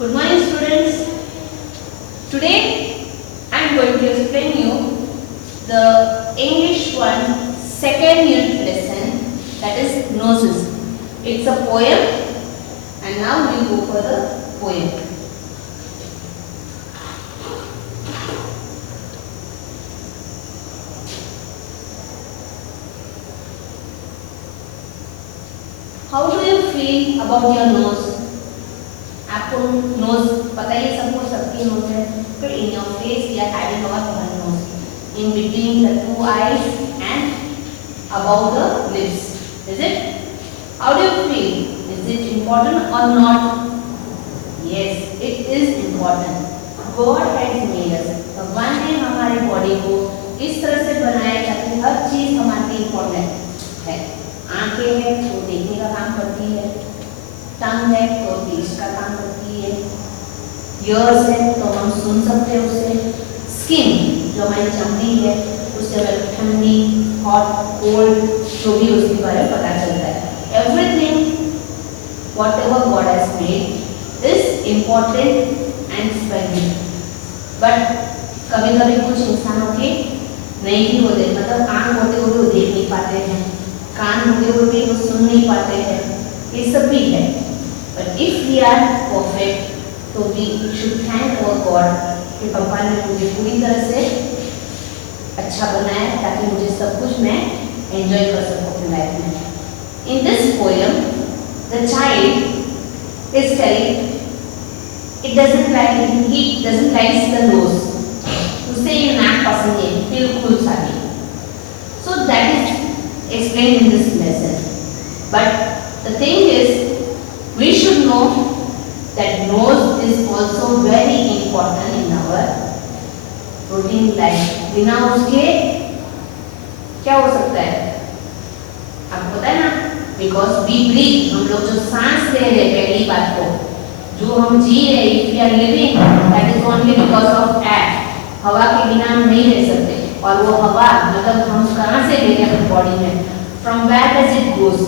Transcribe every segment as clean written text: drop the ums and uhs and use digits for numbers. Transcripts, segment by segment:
Good morning students. Today I am going to explain you the English 1 second unit lesson, that is noses. It's a poem and now we will go for the poem. How do you feel about your nose? आपको nose पता ही सबको सबकी nose है. फिर in your face we are having our one nose in between the two eyes and about the lips. Is it? How do you feel? Is it important और not? Yes, it is important. God has made us. भगवान ने हमारी body को इस तरह से बनाया ताकि हर चीज हमारे लिए इम्पोर्टेंट है. आंखें हैं तो देखने का काम करती है, टंग है तो टेस्ट का काम करती है, ईयर्स है तो हम सुन सकते हैं उससे, स्किन जो हमारी चमड़ी है उससे हमें ठंडी, हॉट, कोल्ड जो भी उसके बारे में पता चलता है. Everything what ever God has made is important and special. But कभी कभी कुछ इंसानों के नहीं भी होते, मतलब आँख होते हुए वो देख नहीं पाते हैं, कान होते हुए भी वो सुन नहीं पाते हैं, ये सब भी है. But if we are perfect, तो we should thank our God कि भगवान ने मुझे पूरी तरह से अच्छा बनाया ताकि मुझे सब कुछ मैं एंजॉय कर सकूं अपनी लाइफ में. In this poem, the child is telling it doesn't like the nose. उसे ये नाक पसंद है बिल्कुल सारी. So that is explained in this lesson. But the thing is, we should know that nose is also very important in our routine life. बिना उसके क्या हो सकता है आपको पता है ना? Because we breathe, हम लोग जो सांस ले रहे हैं, पहली बात तो जो हम जी रहे हैं, if we are living, that is only because of air. हवा के बिना हम नहीं रह सकते. और वो हवा मतलब हम कहाँ से ले रहे हैं अपनी बॉडी में? From where does it goes?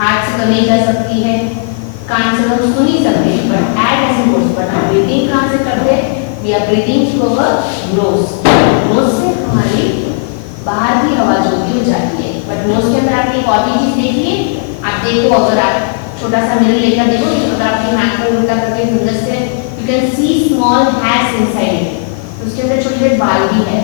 हाथ से तो नहीं जा सकती है, कान से तो सुन ही सकते हैं, बट एयर कैसे गोस? बट हम ब्रीथिंग कहाँ से करते हैं? We are breathing through our nose. Nose से हमारी बाहर की हवा जो भी हो जाती है. बट नोज के अंदर आपने एक और भी चीज देखिए. आप देखो, अगर आप छोटा सा मिरर लेकर देखो, अगर आपकी नाक को उल्टा करके अंदर से you can C small hairs inside it. उसके अंदर छोटे छोटे बाल भी है.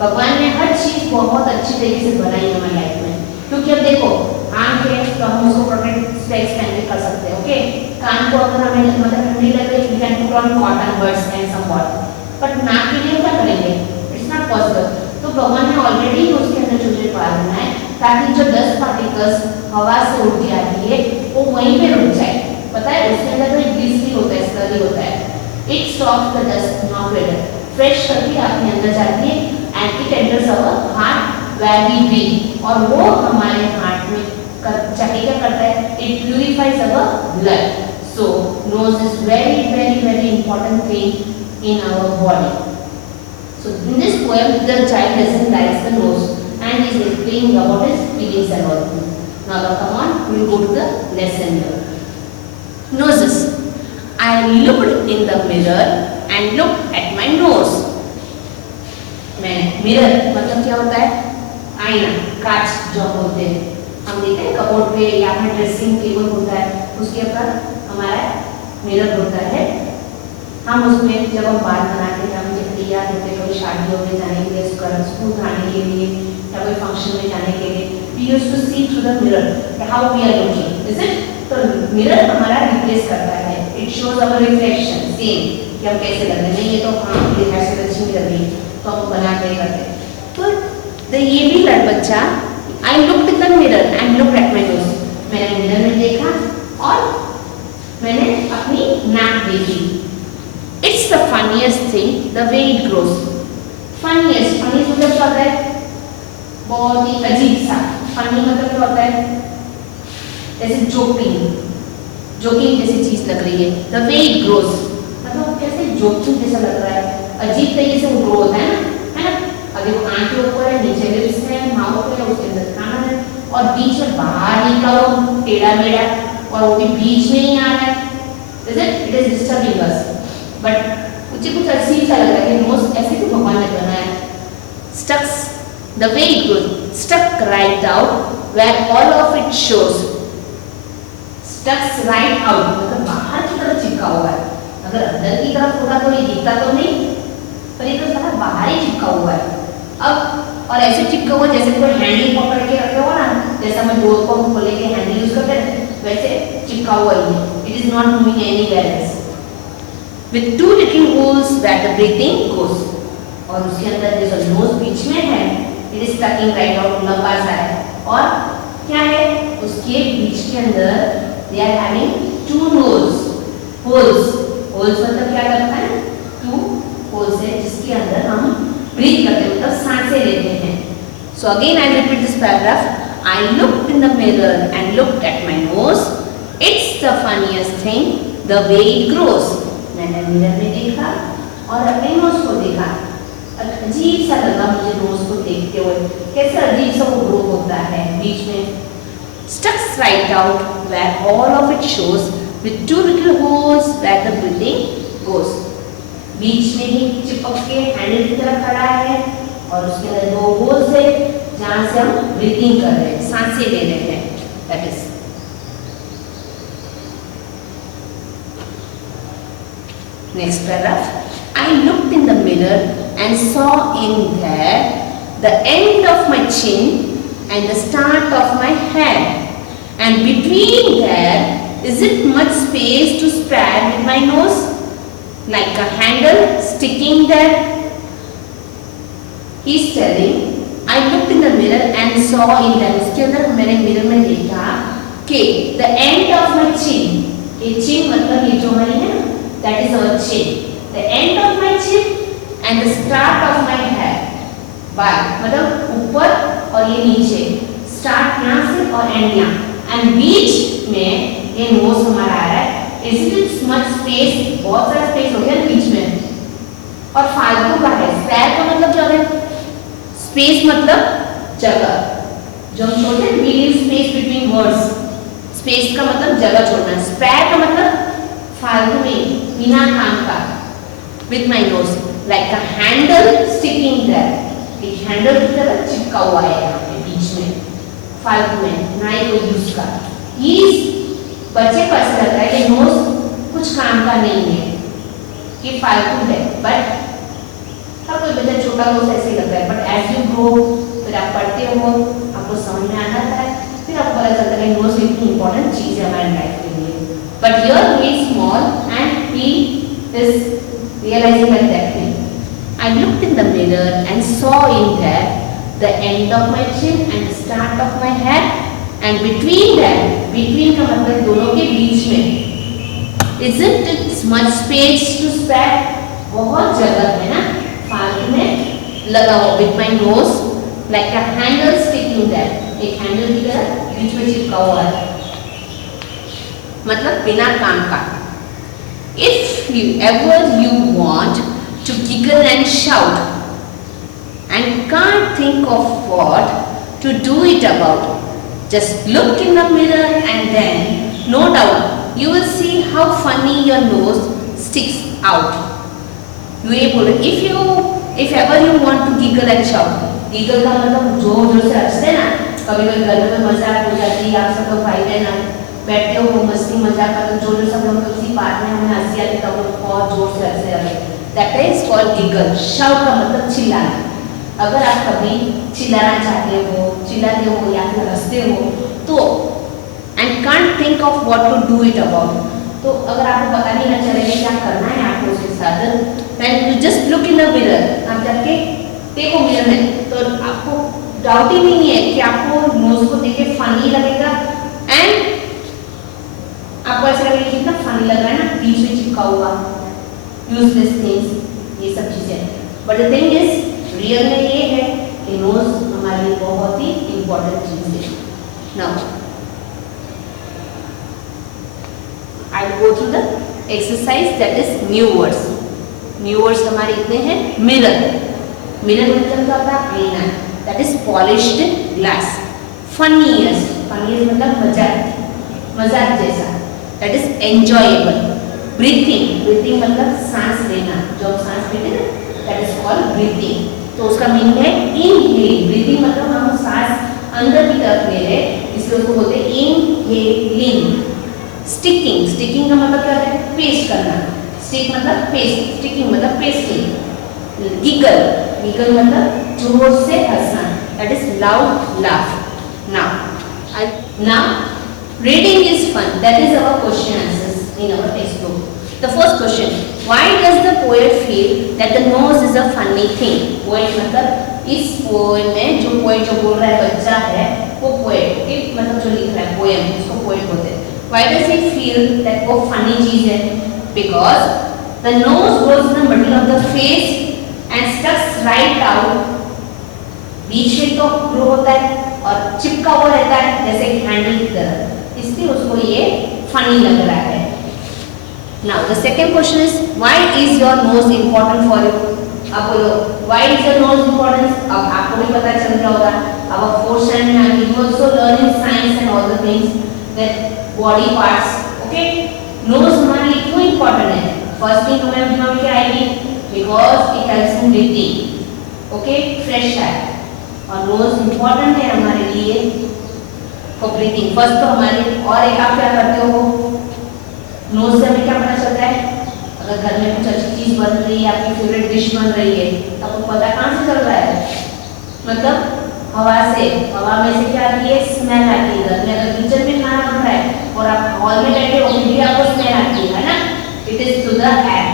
भगवान ने हर चीज बहुत अच्छी तरीके से बनाई हमारी लाइफ में. क्योंकि अब देखो, आंख है तो हम उसको प्रोटेक्ट स्पेक्स पहन के कर सकते हैं. ओके, कान को अगर हमें मतलब ठंडी लग रही है, we can put on cotton buds and somewhat. But नाक के लिए क्या करेंगे? It's not possible. तो भगवान ने ऑलरेडी उसके अंदर छोटे बाल बनाए ताकि जो डस्ट पार्टिकल्स हवा से उड़ती आती है वो वहीं पे रुक जाए. पता है उसके अंदर तो एक ग्लिसरी होता है, स्लरी होता है. It stops the dust not whether, fresh करके आपके अंदर जाती है and it enters our heart where we breathe. और वो हमारे हार्ट में जाके क्या करता है? It purifies our blood. So nose is very important thing in our body. So in this poem, the child doesn't like the nose and is explaining about his feelings and all. Now come on, we will go to the lesson here. Noses. I looked in the mirror and looked at my nose. Mirror मतलब क्या होता है? आईना, कांच जो बोलते हैं. हम देखते हैं कबोर्ड पे या फिर ड्रेसिंग टेबल होता है, उसके ऊपर हमारा मिरर होता है. हम उसमें जब हम बाल बनाते हैं, हम जब तैयार होते हैं कभी शादियों में जाने के लिए, स्कूल जाने के लिए या कोई फंक्शन में जाने के लिए, we used to see through the mirror how we are looking. Is it? तो मिरर हमारा रिप्लेस करता है. It shows our reflection same कि हम कैसे लग रहे हैं. नहीं ये तो हाँ ये हेयर से अच्छी लग रही है तो हम बनाते ही करते. तो ये भी लड़ बच्चा I looked in the mirror and looked at my nose. मैंने मिरर में देखा और मैंने अपनी नाक देखी. It's the funniest thing the way it grows. Funniest मतलब क्या होता है? बहुत ही अजीब सा. फनी मतलब क्या होता है? जैसे जोकिंग जैसी चीज लग रही है. द वे इट ग्रोस मतलब कैसे जोकिंग जैसा लग रहा है, अजीब तरीके से वो ग्रो होता है ना. अभी वो आंख के ऊपर है, नीचे लिप्स है, माउथ है, उसके अंदर खाना है और बीच में बाहर निकला वो टेढ़ा मेढ़ा और वो भी बीच में ही आ रहा है. Is it is disturbing us. But मुझे कुछ अजीब सा लग रहा है कि नोज ऐसे क्यों भगवान ने बनाया। Sticks the way it goes, stuck right out where all of it shows. Sticks right out मतलब बाहर की तरफ चिपका हुआ है। अगर अंदर की तरफ होगा तो ये दिखता तो नहीं, पर ये तो सारा बाहर ही चिपका हुआ है। अब और ऐसे चिपका हुआ जैसे कोई हैंडल पकड़ के रखे हो ना, जैसा मैं डोर को खोले के हैंडल यूज करते हैं वैसे चिपका हुआ ही है। It is not moving anywhere else. With two little holes where the breathing goes, और उसके अंदर जो नोज बीच में है, it is tucking right out, लंबा सा है। और क्या है उसके बीच के अंदर they are having two nose holes. Holes मतलब क्या करता है, टू होल्स है जिसके अंदर हम ब्रीथ करते हैं, मतलब सांसें लेते हैं। So again I repeat this paragraph. I looked in the mirror and looked at my nose, it's the funniest thing the way it grows. मैंने मिरर में देखा और अपने नोज को देखा, अजीब सा लगा मुझे नोज को देखते हुए, कैसे अजीब सा वो ग्रो होता है बीच में। Sticks right out where all of it shows with two little holes where the breathing goes. बीच में ही चिपक के हैंडल की तरफ खड़ा है और उसके अंदर दो होल्स है जहां से हम ब्रीथिंग कर रहे हैं, सांसें ले रहे हैं। That is next paragraph. I looked in the mirror and saw in there the end of my chin and the start of my head and between there is it much space to spread with my nose like a handle sticking there. He is telling, I looked in the mirror and saw in that, इसके अंदर मैंने mirror में देखा कि the end of my chin, ये chin मतलब ये जो हमारी है ना, that is our chin, the end of my chin and the start of my head, by मतलब ऊपर और ये नीचे, start यहाँ से और end यहाँ, and बीच में ये nose हमारा आ रहा है। Is it much space? बहुत सारा स्पेस हो गया बीच में, और फालतू का है। स्पेयर का मतलब क्या है, स्पेस मतलब जगह, जो हम बोलते हैं we leave space between words. Space का मतलब जगह छोड़ना, स्पेयर का मतलब फालतू में, बिना काम का। With my nose like a handle sticking there, एक हैंडल की तरह चिपका हुआ है यहाँ पे बीच में, फालतू में, ना ही कोई यूज का। बच्चे को ऐसा लगता है कि नोज कुछ काम का नहीं है, कि फालतू है, बट हर कोई बच्चा छोटा नोज ऐसे लगता है। बट एज यू ग्रो, फिर आप पढ़ते हो, आपको समझ में आता है, फिर आपको पता चलता है कि नोज इतनी इंपॉर्टेंट चीज है हमारे लाइफ के लिए। But here he is small and he is realizing that that thing. I looked in the mirror and saw in there the end of my chin and the start of my head and between that, between का मतलब दोनों के बीच में, isn't it much space to spare, बहुत जगह है ना फालतू में लगा हुआ। with my nose like a handle sticking there, एक हैंडल की तरह बीच में चिपका हुआ है, मतलब बिना काम का। if you ever you want to giggle and shout and can't think of what to do it about, just look in the mirror and then, no doubt, you will see how funny your nose sticks out. ये बोलो, if ever you want to giggle and shout, giggle का मतलब जोर जोर से हंसते हैं ना, कभी कभी घर में मजाक हो जाती है, आप सब लोग भाई बहन बैठते हो मस्ती मजाक करते हो, जोर जोर सब लोग किसी बात में हमें हंसी आती है, तब बहुत जोर से हंसते रहते। That is called giggle. Shout का मतलब चिल्लाना। अगर आप कभी चिल्लाना चाहते हो, चिल्लाते हो या फिर हंसते हो तो, and can't think of what to do it about, तो अगर आपको पता नहीं ना चले क्या करना है आपको उसके साथ, then you just look in the mirror, आप जाके देखो मिरर में, तो आपको डाउट ही नहीं है कि आपको नोज को देख के फनी लगेगा एंड आपको ऐसा लगेगा कितना फनी लग रहा है ना, बीच में चिपका हुआ यूजलेस थिंग्स, ये सब चीजें। But the thing is real में ये है कि नोज हमारे लिए बहुत ही इंपॉर्टेंट चीज है। Now I will go through the exercise that is new words. New words हमारे इतने हैं। मिरर, मिरर मतलब क्या होता है, आईना, that is polished glass. Funniest, funniest मतलब मजाक, मजाक जैसा, that is enjoyable. Breathing, breathing मतलब सांस लेना, जो हम सांस लेते हैं ना, दैट इज कॉल्ड ब्रीथिंग। तो उसका मीनिंग है इनहेलिंग। ब्रीथिंग मतलब हम सांस अंदर की तरफ ले रहे हैं, इसलिए उसको बोलते हैं इनहेलिंग। स्टिकिंग, स्टिकिंग का मतलब क्या होता है? पेस्ट करना। स्टिक मतलब पेस्ट, स्टिकिंग मतलब पेस्टिंग। गिगल, गिगल मतलब जोर से हंसना, that is loud laugh. Now reading is fun, that is our question answers in our textbook. The first question, why does the poet feel that the nose is a funny thing? Poet मतलब इस poem में जो poet जो बोल रहा है बच्चा है वो पोएट, ठीक, मतलब जो लिख रहा है पोएम, उसको पोएट बोलते हैं। Why does he feel that वो funny चीज है? Because the nose grows in the middle of the face and stucks right out, बीच में तो ग्रो होता है और चिपका हुआ रहता है जैसे हैंडल की तरह, इसलिए उसको ये फनी लग रहा है। Now the second question is, why is your nose important for you? अब बोलो, why is your nose important? अब आपको भी पता चल रहा होगा, अब फोर्थ स्टैंडर्ड में you also learn in science and all the things that body parts, okay. Nose हमारे लिए क्यों इंपॉर्टेंट है? फर्स्ट थिंग हमारे दिमाग में क्या आएगी? Because it helps in breathing, okay, fresh air. और नोज इंपॉर्टेंट है हमारे लिए फॉर ब्रीथिंग। फर्स्ट तो हमारे, और एक आप क्या करते हो, नोज से हमें क्या पता चलता है? अगर घर में कुछ अच्छी चीज बन रही है, आपकी फेवरेट डिश बन रही है, तो आपको पता कहाँ से चल रहा है? मतलब हवा से। हवा में से क्या आती है? स्मेल आती है। घर में अगर किचन में खाना बन रहा है और आप हॉल में बैठे हो फिर भी आपको स्मेल आती है ना? It is through the air.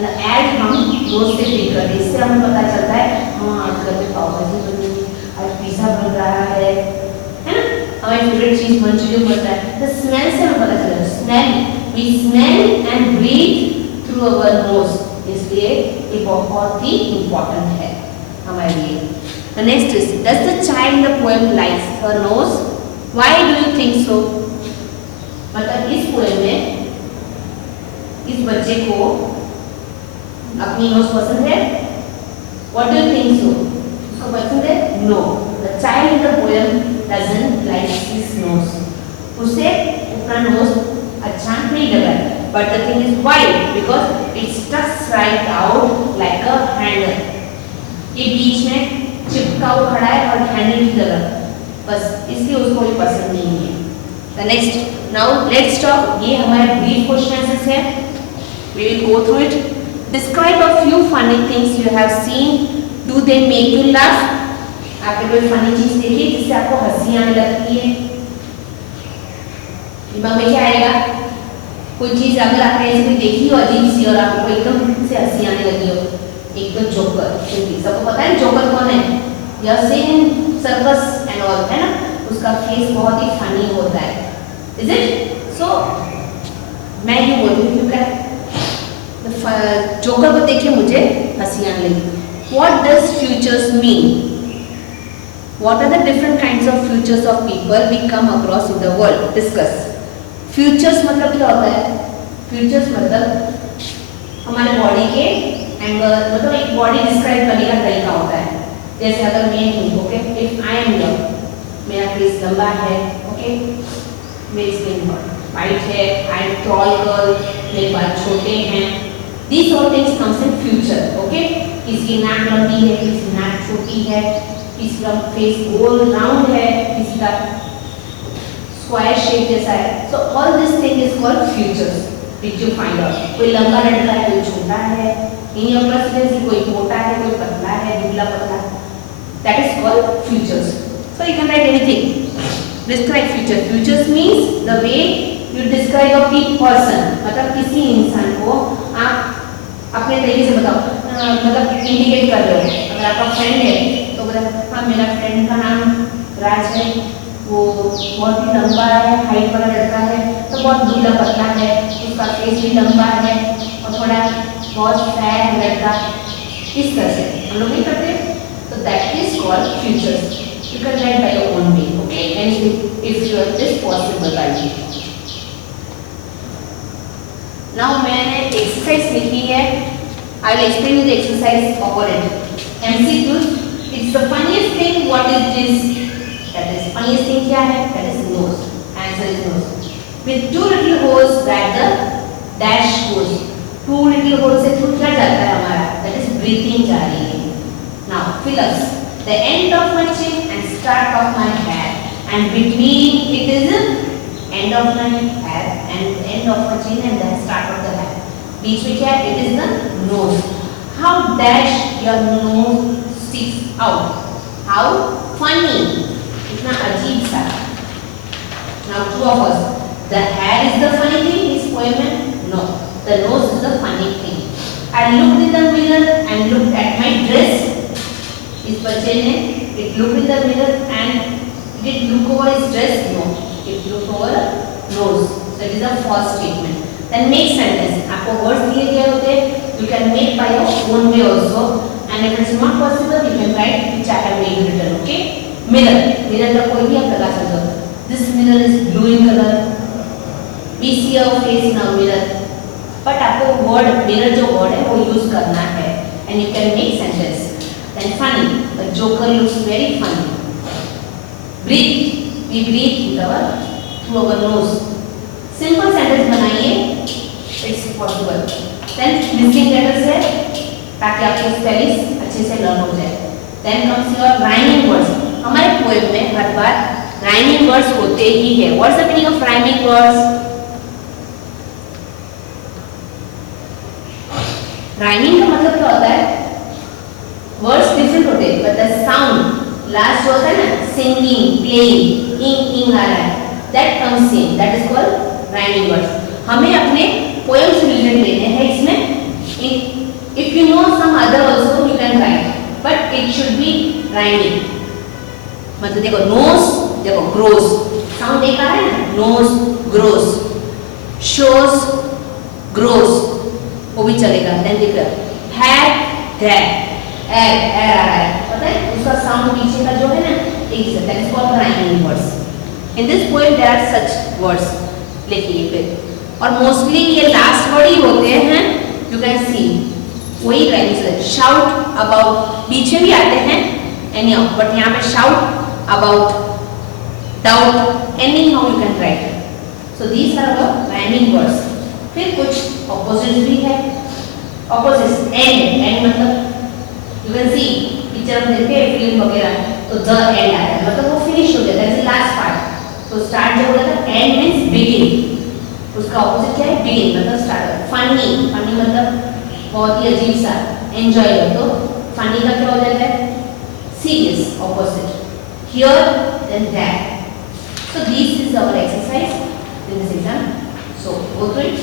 Air हम नोज से फील करते हैं, इससे हमें पता चलता है हाँ आज घर में पाव भाजी बन रही है, आज पिज़्ज़ा बन रहा है ना? हमारी फेवरेट चीज मंचूरियन बनता है, तो स्मेल से हमें पता चलता है। Smell, we smell and breathe through our nose, इसलिए ये बहुत ही इंपॉर्टेंट है हमारे लिए। The next is, does the child in the poem likes her nose? Why do you think so? मतलब इस पोएम में इस बच्चे को अपनी नोज पसंद है? What do you think so? उसको पसंद है? No. The child in the poem doesn't like his nose. उसे अपना नोज अच्छा नहीं लगा। But the thing is why? Because it stucks right out like a handle. ये बीच में चिपका हुआ खड़ा है और हैंडल की तरह, बस इसलिए उसको भी पसंद नहीं है। The next, now let's talk. ये हमारे brief question answers है. We will go through it. Describe a few funny things you have seen. Do they make you laugh? आपने कोई फनी चीज देखी जिससे आपको हंसी आने लगती है? दिमाग में क्या आएगा? कोई चीज अगर आपने ऐसे देखी हो अजीब सी और आपको एकदम से हंसी आने लगी हो, एक तो जोकर। सबको पता है जोकर कौन है? You have seen circus and all, है ना? उसका फेस बहुत ही फनी होता है, इज इट? सो मैं ये बोलती हूँ क्योंकि जोकर को देखे मुझे हंसी आने लगी। What does futures mean? What are the different kinds of futures of people we come across in the world? Discuss. Futures मतलब क्या होता है? Futures मतलब हमारे बॉडी के एंगल, मतलब एक बॉडी डिस्क्राइब करने का तरीका होता है। जैसे अगर मैं हूँ, okay, if I am young, मेरा फेस लंबा है, ओके, मेरी स्किन वाइट है, आई एम टॉल गर्ल, मेरे बाल छोटे हैं, these all things comes in future, okay? किसी की नाक लंबी है, किसी की नाक छोटी है, किसी का फेस गोल राउंड है, किसी का स्क्वायर शेप जैसा है। So all this thing is called futures, which you find out. कोई लंबा लड़का है, कोई छोटा है, in your presidency कोई मोटा है, कोई पतला है, दुबला पतला, that is called futures. So you can write anything. Describe future. Futures means the way you describe a person. मतलब किसी इंसान को आप अपने तरीके से बताओ, मतलब इंडिकेट कर रहे हो। अगर आपका फ्रेंड है तो बोला हाँ मेरा फ्रेंड का नाम राज है, वो बहुत ही लंबा है, हाइट वाला लड़का है, तो बहुत दुबला पतला है, उसका फेस भी लंबा है और थोड़ा बहुत फैट लड़का, इस तरह से हम लोग नहीं करते। तो that is called features. You can write by your own way, okay, and if you are this possible writing. Now मैंने एक्सरसाइज लिखी है, I will explain you the exercise for it. MCQ, it's the funniest thing. What is this? That is funniest thing क्या है? That is nose. Answer is nose. With two little holes that the dash goes. plus the end of my chin and start of my hair, and between it is end of my hair and end of my chin and then start of the hair. बीच में क्या है? It is the nose. How dash your nose sticks out. How funny. इतना अजीब सा. Now two of us. The hair is the funny thing in this poem? No. The nose is the funny thing. I looked in the mirror and looked at my dress. इस बच्चे ने it looked in the mirror and did it look over his dress? No. It looked over nose. So it is the first statement. Then make sentence. आपको words दिए गए होते हैं. You can make by your own way also. And if it's not possible, you can write which I have made written. Okay? Mirror. Mirror का कोई भी आप लगा सकते हो. This mirror is blue in color. We see our face in our mirror. But आपको word mirror जो word है वो use करना है. And you can make sentence. Then funny. The joker looks very funny. Breathe. We breathe through our nose. Simple sentence बनाइए. It's possible. Then missing letters है ताकि आपको spelling अच्छे से learn हो जाए. Then comes your rhyming words. हमारे poem में हर बार rhyming words होते ही है. What's the meaning of rhyming words? Rhyming का मतलब क्या होता है? Words different होते हैं, but the sound last जो होता है ना, singing, playing, ing आ रहा है, that comes same. That is called rhyming words. हमें अपने poem से related लेने हैं इसमें. If you know some other also you can write, but it should be rhyming. मतलब देखो nose, देखो grows, sound एक आ रहा है ना, nose grows, shows grows, वो भी चलेगा. Then देख लो hair there, air आ रहा है, पता है उसका sound पीछे का जो है ना एक से, that is called rhyming words. In this poem there are such words. लिखिए फिर. और मोस्टली ये लास्ट वर्ड ही होते हैं. यू कैन सी वही राइम्स है. शाउट अबाउट पीछे भी आते हैं एनी हाउ, बट यहाँ पे shout about doubt any how you can write. So these are our rhyming words. फिर कुछ ऑपोजिट्स भी है. ऑपोजिट्स एंड मतलब यू कैन सी पिक्चर में देखते हैं फिल्म वगैरह तो द एंड आता है मतलब वो फिनिश हो जाता है. That's the last part. तो स्टार्ट जो होता है एंड मींस बिगिन. उसका ऑपोजिट क्या है? बिगिन मतलब स्टार्ट. फनी मतलब बहुत ही अजीब सा. एंजॉय तो फनी का क्या हो जाता है? Serious opposite. Here then that. So this is our exercise in this exam. So go through it.